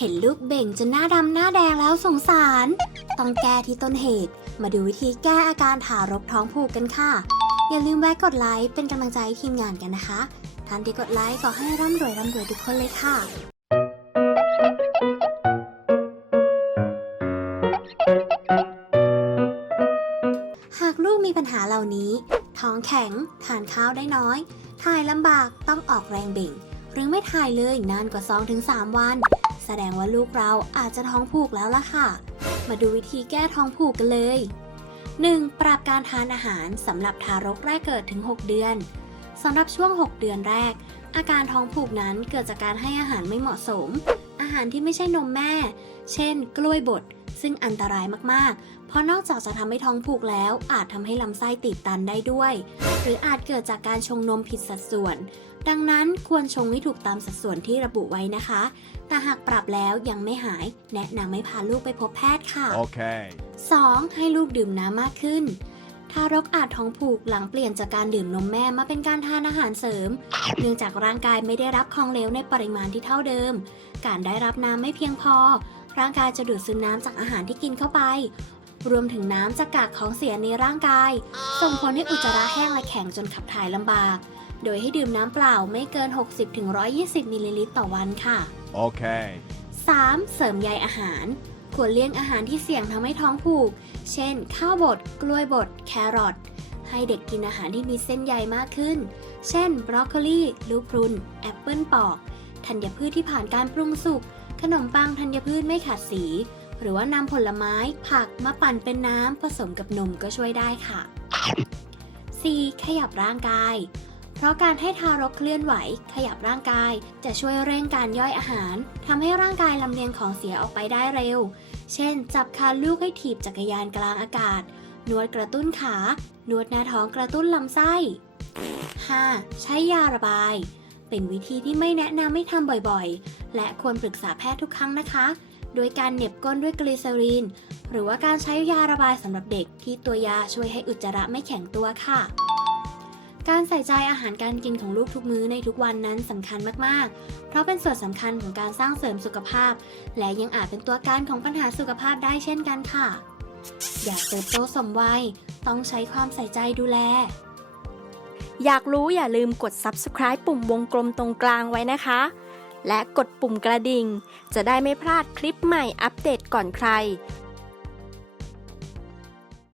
เห็นลูกเบ่งจนหน้าดำหน้าแดงแล้วสงสาร ต้องแก้ที่ต้นเหตุ มาดูวิธีแก้อาการทารกท้องผูกกันค่ะ อย่าลืมแวะกดไลค์เป็นกำลังใจทีมงานกันนะคะ ท่านที่กดไลค์ขอให้ร่ำรวยร่ำรวยทุกคนเลยค่ะหากลูกมีปัญหาเหล่านี้ ท้องแข็ง ทานข้าวได้น้อย ถ่ายลำบากต้องออกแรงเบ่ง หรือไม่ถ่ายเลยนานกว่า 2-3 วัน แสดงว่าลูกเราอาจจะท้องผูกแล้วล่ะค่ะ มาดูวิธีแก้ท้องผูกกันเลย 1. ปรับการทานอาหารสำหรับทารกแรกเกิดถึง 6 เดือนสำหรับช่วง 6 เดือนแรก อาการท้องผูกนั้นเกิดจากการให้อาหารไม่เหมาะสม อาหารที่ไม่ใช่นมแม่ เช่น กล้วยบดซึ่งอันตรายมากๆ เพราะนอกจากจะทำให้ท้องผูกแล้ว อาจทำให้ลำไส้ตีบตันได้ด้วย หรืออาจเกิดจากการชงนมผิดสัดส่วน ดังนั้นควรชงให้ถูกตามสัดส่วนที่ระบุไว้นะคะ แต่หากปรับแล้วยังไม่หาย แนะนำให้พาลูกไปพบแพทย์ค่ะ Okay. 2. ให้ลูกดื่มน้ำมากขึ้น ทารกอาจท้องผูกหลังเปลี่ยนจากการดื่มนมแม่มาเป็นการทานอาหารเสริม เนื่องจากร่างกายไม่ได้รับของเหลวในปริมาณที่เท่าเดิม การได้รับน้ำไม่เพียงพอ ร่างกายจะดูดซึมน้ำจากอาหารที่กินเข้าไป รวมถึงน้ำจากกากของเสียในร่างกาย ส่งผลให้อุจจาระแห้งและแข็งจนขับถ่ายลำบาก โดยให้ดื่มน้ำเปล่าไม่เกิน 60-120 มิลลิลิตรต่อวันค่ะ Okay. 3. เสริมใยอาหาร ควรเลี่ยงอาหารที่เสี่ยงทำให้ท้องผูก เช่น ข้าวบด กล้วยบด แครอท ให้เด็กกินอาหารที่มีเส้นใยมากขึ้น เช่น บรอกโคลีลูกพรุน แอปเปิลปอก ธัญพืชที่ผ่านการปรุงสุก ขนมปังธัญพืชไม่ขัดสี หรือว่านำผลไม้ ผักมาปั่นเป็นน้ำผสมกับนมก็ช่วยได้ค่ะ 4. ขยับร่างกาย เพราะการให้ทารกเคลื่อนไหว ขยับร่างกาย จะช่วยเร่งการย่อยอาหารทำให้ร่างกายลำเลียงของเสียออกไปได้เร็ว เช่น จับคานลูกให้ถีบจักรยานกลางอากาศ นวดกระตุ้นขา นวดหน้าท้องกระตุ้นลำไส้ 5. ใช้ยาระบาย เป็นวิธีที่ไม่แนะนำให้ทำบ่อยๆ และควรปรึกษาแพทย์ทุกครั้งนะคะ โดยการเหน็บก้นด้วยกลีเซอรีน หรือว่าการใช้ยาระบายสำหรับเด็กที่ตัวยาช่วยให้อุจจาระไม่แข็งตัวค่ะ การใส่ใจอาหารการกินของลูกทุกมื้อในทุกวันนั้นสำคัญมาก ๆ เพราะเป็นส่วนสำคัญของการสร้างเสริมสุขภาพ และยังอาจเป็นตัวการของปัญหาสุขภาพได้เช่นกันค่ะ อยากเติบโตสมวัย ต้องใช้ความใส่ใจดูแล อยากรู้อย่าลืมกด subscribe ปุ่มวงกลมตรงกลางไว้นะคะ และกดปุ่มกระดิ่ง จะได้ไม่พลาดคลิปใหม่อัปเดตก่อนใคร